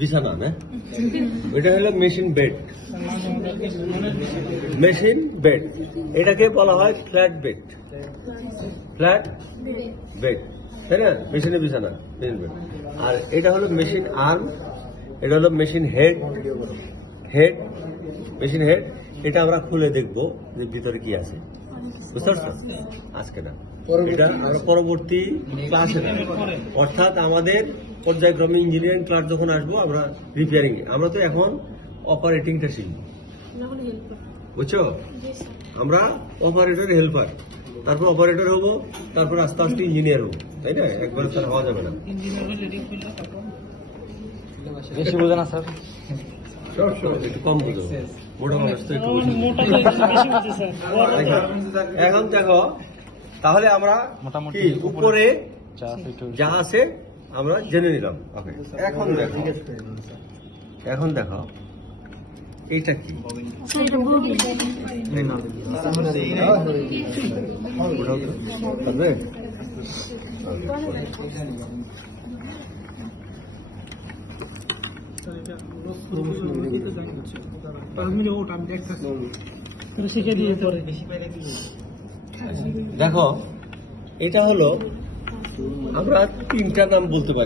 বিছানা না, এটা হলো মেশিন বেড। মেশিন বেড এটাকে বলা হয় ফ্ল্যাট বেড। ফ্ল্যাট বেড, তাই না? মেশিনের বিছানা, মেশিন বেড। আর এটা হলো মেশিন আর্ম, এটা হলো machine head. Head, machine head, এটা আমরা খুলে দেখবো যে ভিতরে কি আছে, বুঝতে পারছো? আজকে না, এটা আমরা পরবর্তী ক্লাসে, অর্থাৎ আমাদের পর্যায়ক্রমে ইঞ্জিনিয়ারিং ক্লাস যখন আসবো আমরা রিপেয়ারিং, আমরা তো এখন অপারেটিংটা শিখবো, বুঝছো? আমরা অপারেটর হেল্পার, তারপর অপারেটর হবো, তারপর আস্তে আস্তে ইঞ্জিনিয়ার হবো, তাই না? একবার তার হওয়া যাবে না। বেশি বোঝে না স্যার, একটু কম বুঝো, মোটা মানুষ তো একটু বুঝি। এখন দেখো, তাহলে আমরা মোটামুটি কি উপরে যা যা আছে আমরা জেনে নিলাম। ওকে, এখন দেখো, এখন দেখো এইটা কি? দেখো, এটা হলো আমরা তিনটা নাম বলতে পারি।